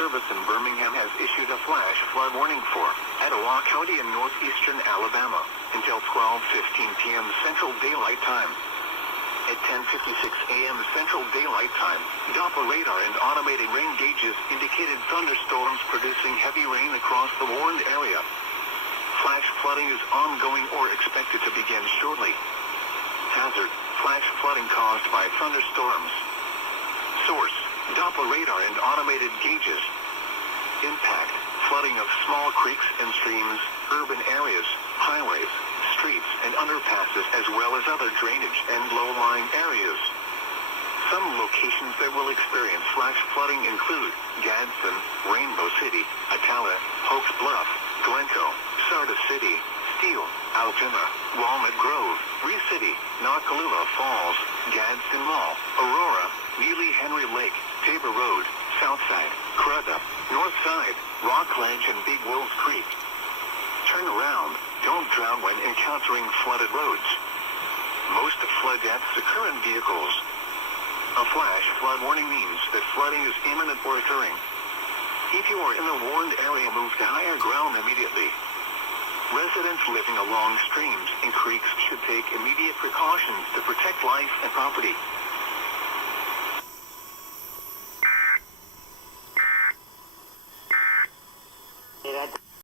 Service in Birmingham has issued a flash flood warning for Etowah County in northeastern Alabama until 12:15 p.m. Central Daylight Time. At 10:56 a.m. Central Daylight Time, Doppler radar and automated rain gauges indicated thunderstorms producing heavy rain across the warned area. Flash flooding is ongoing or expected to begin shortly. Hazard: flash flooding caused by thunderstorms. Source: Doppler radar and automated gauges. Impact: flooding of small creeks and streams, urban areas, highways, streets and underpasses as well as other drainage and low-lying areas. Some locations that will experience flash flooding include Gadsden, Rainbow City, Attala, Hokes Bluff, Glencoe, Sardis City, Steele, Alpena, Walnut Grove, Ree City, Nakalula Falls, Gadsden Mall, Aurora, Neely Henry Lake, Tabor Road, Southside, Crudup, Northside, Rockledge and Big Wolf Creek. Turn around, don't drown when encountering flooded roads. Most flood deaths occur in vehicles. A flash flood warning means that flooding is imminent or occurring. If you are in the warned area, move to higher ground immediately. Residents living along streams and creeks should take immediate precautions to protect life and property.